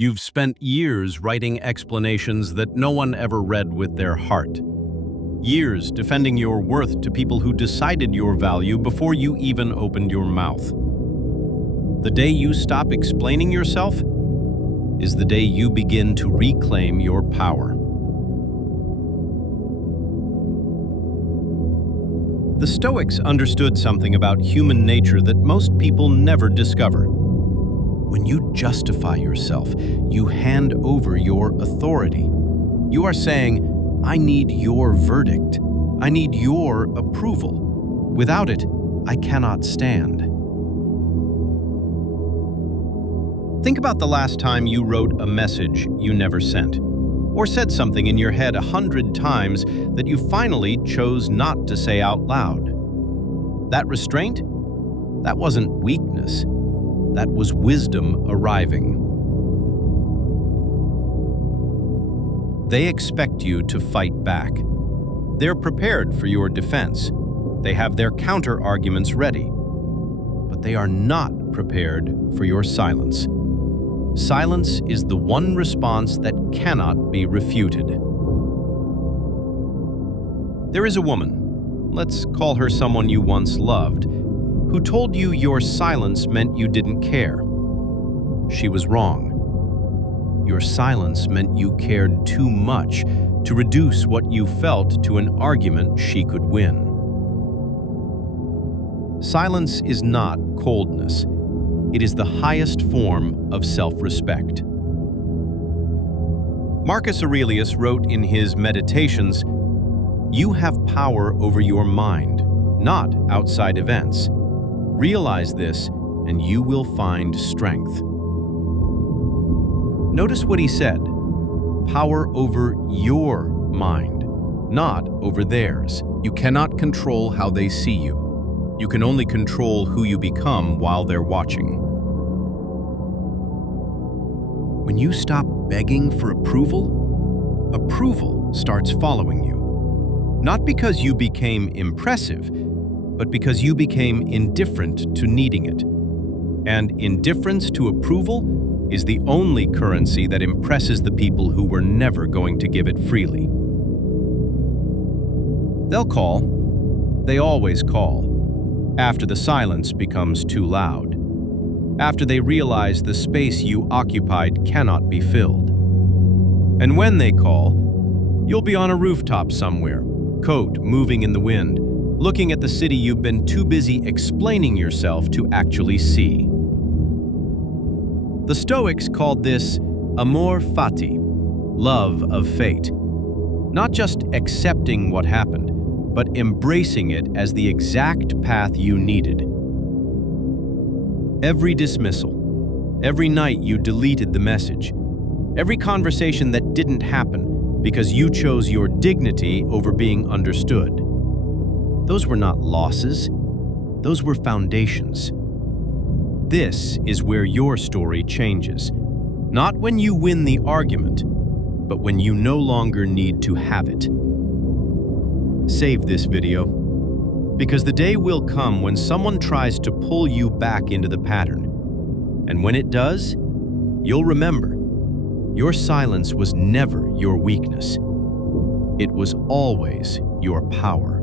You've spent years writing explanations that no one ever read with their heart. Years defending your worth to people who decided your value before you even opened your mouth. The day you stop explaining yourself is the day you begin to reclaim your power. The Stoics understood something about human nature that most people never discover. When you justify yourself, you hand over your authority. You are saying, I need your verdict. I need your approval. Without it, I cannot stand. Think about the last time you wrote a message you never sent, or said something in your head 100 times that you finally chose not to say out loud. That restraint? That wasn't weakness. That was wisdom arriving. They expect you to fight back. They're prepared for your defense. They have their counter-arguments ready. But they are not prepared for your silence. Silence is the one response that cannot be refuted. There is a woman, let's call her someone you once loved, who told you your silence meant you didn't care. She was wrong. Your silence meant you cared too much to reduce what you felt to an argument she could win. Silence is not coldness. It is the highest form of self-respect. Marcus Aurelius wrote in his Meditations, "You have power over your mind, not outside events. Realize this, and you will find strength." Notice what he said, power over your mind, not over theirs. You cannot control how they see you. You can only control who you become while they're watching. When you stop begging for approval, approval starts following you. Not because you became impressive, but because you became indifferent to needing it. And indifference to approval is the only currency that impresses the people who were never going to give it freely. They'll call. They always call. After the silence becomes too loud. After they realize the space you occupied cannot be filled. And when they call, you'll be on a rooftop somewhere, coat moving in the wind, looking at the city you've been too busy explaining yourself to actually see. The Stoics called this amor fati, love of fate. Not just accepting what happened, but embracing it as the exact path you needed. Every dismissal, every night you deleted the message, every conversation that didn't happen because you chose your dignity over being understood. Those were not losses, those were foundations. This is where your story changes. Not when you win the argument, but when you no longer need to have it. Save this video, because the day will come when someone tries to pull you back into the pattern. And when it does, you'll remember, your silence was never your weakness. It was always your power.